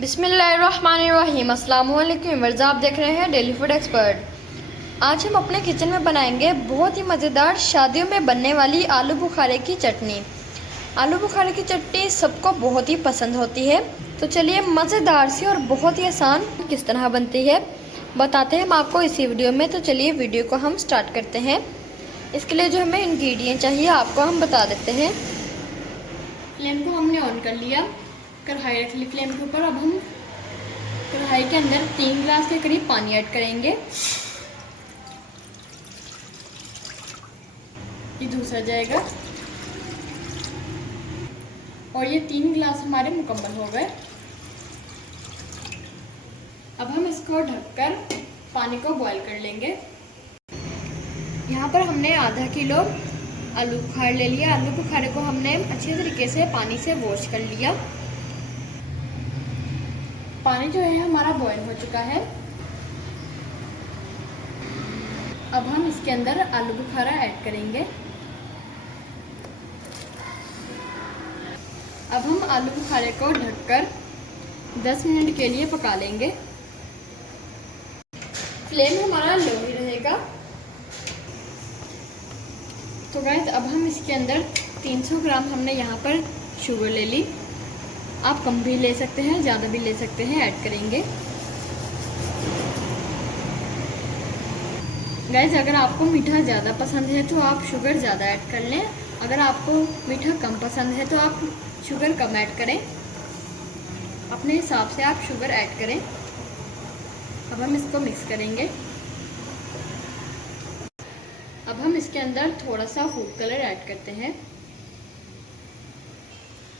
बिस्मिल्लाहिर्रहमानिर्रहीम। अस्सलाम वालेकुम व्यूअर्स, आप देख रहे हैं डेली फूड एक्सपर्ट। आज हम अपने किचन में बनाएंगे बहुत ही मज़ेदार शादियों में बनने वाली आलू बुखारे की चटनी। आलू बुखारे की चटनी सबको बहुत ही पसंद होती है, तो चलिए मज़ेदार सी और बहुत ही आसान किस तरह बनती है बताते हैं हम आपको इसी वीडियो में। तो चलिए वीडियो को हम स्टार्ट करते हैं। इसके लिए जो हमें इंग्रेडिएंट चाहिए आपको हम बता देते हैं। फ्लेम को हमने ऑन कर लिया, कढ़ाई रख ली फ्लेम के ऊपर। अब हम कढ़ाई के अंदर 3 गिलास के करीब पानी ऐड करेंगे। ये दूसरा जाएगा और ये 3 गिलास हमारे मुकम्मल हो गए। अब हम इसको ढककर पानी को बॉईल कर लेंगे। यहाँ पर हमने आधा किलो आलू बुखारा ले लिया। आलू बुखारे को हमने अच्छे तरीके से पानी से वॉश कर लिया। पानी जो है हमारा बॉईल हो चुका है। अब हम इसके अंदर आलू बुखारा ऐड करेंगे। अब हम आलू बुखारे को ढककर 10 मिनट के लिए पका लेंगे। फ्लेम हमारा लो ही रहेगा। तो गाइस अब हम इसके अंदर 300 ग्राम हमने यहाँ पर शुगर ले ली। आप कम भी ले सकते हैं, ज़्यादा भी ले सकते हैं, ऐड करेंगे। गाइस अगर आपको मीठा ज़्यादा पसंद है तो आप शुगर ज़्यादा ऐड कर लें। अगर आपको मीठा कम पसंद है तो आप शुगर कम ऐड करें। अपने हिसाब से आप शुगर ऐड करें। अब हम इसको मिक्स करेंगे। अब हम इसके अंदर थोड़ा सा फूड कलर ऐड करते हैं।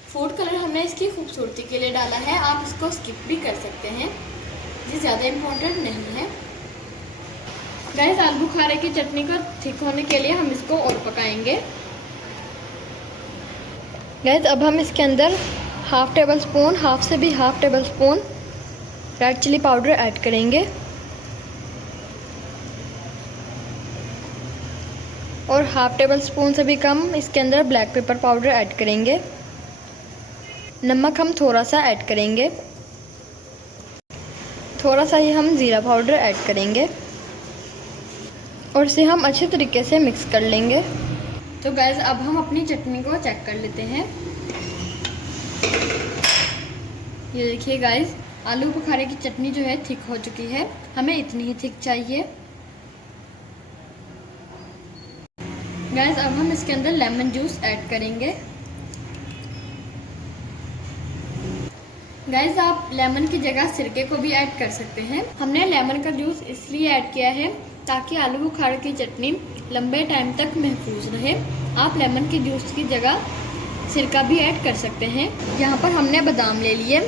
फूड कलर हमने इसकी खूबसूरती के लिए डाला है, आप इसको स्किप भी कर सकते हैं, ये ज़्यादा इम्पोर्टेंट नहीं है। गाइस आलू बुखारे की चटनी को थिक होने के लिए हम इसको और पकाएंगे। गाइस अब हम इसके अंदर half tablespoon red chilli powder add करेंगे और हाफ टेबल स्पून से भी कम इसके अंदर ब्लैक पेपर पाउडर ऐड करेंगे। नमक हम थोड़ा सा ऐड करेंगे। थोड़ा सा ही हम ज़ीरा पाउडर ऐड करेंगे और इसे हम अच्छे तरीके से मिक्स कर लेंगे। तो गाइस अब हम अपनी चटनी को चेक कर लेते हैं। ये देखिए गाइस आलू बुखारे की चटनी जो है थिक हो चुकी है, हमें इतनी ही थिक चाहिए। गाइस अब हम इसके अंदर लेमन जूस ऐड करेंगे। गाइस आप लेमन की जगह सिरके को भी ऐड कर सकते हैं। हमने लेमन का जूस इसलिए ऐड किया है ताकि आलू बुखारे की चटनी लंबे टाइम तक महफूज रहे। आप लेमन के जूस की जगह सिरका भी ऐड कर सकते हैं। यहाँ पर हमने बादाम ले लिए,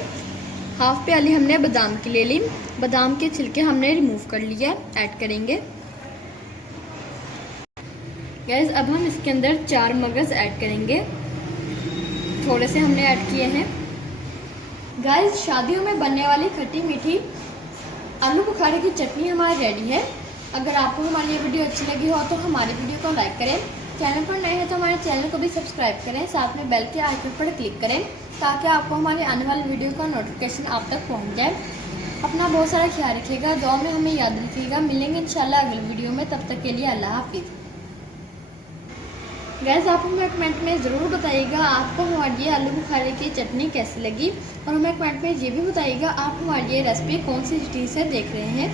हाफ प्याली हमने बादाम की ले ली। बादाम के छिलके हमने रिमूव कर लिया, ऐड करेंगे। गाइस अब हम इसके अंदर 4 मगज ऐड करेंगे, थोड़े से हमने ऐड किए हैं। गाइस शादियों में बनने वाली खट्टी मीठी आलू बुखारे की चटनी हमारी रेडी है। अगर आपको हमारी ये वीडियो अच्छी लगी हो तो हमारी वीडियो को लाइक करें। चैनल पर नए हैं तो हमारे चैनल को भी सब्सक्राइब करें, साथ में बेल के आइकन पर क्लिक करें ताकि आपको हमारे आने वाली वीडियो का नोटिफिकेशन आप तक पहुंच जाए। अपना बहुत सारा ख्याल रखिएगा, दुआ में हमें याद रखिएगा। मिलेंगे इंशाल्लाह अगली वीडियो में, तब तक के लिए अल्लाह हाफिज़। गैस आप हमें कमेंट में ज़रूर बताइएगा आपको हमारी ये आलू बुखारे की चटनी कैसी लगी, और हमें कमेंट में ये भी बताइएगा आप हमारी ये रेसिपी कौन सी सिटी से देख रहे हैं।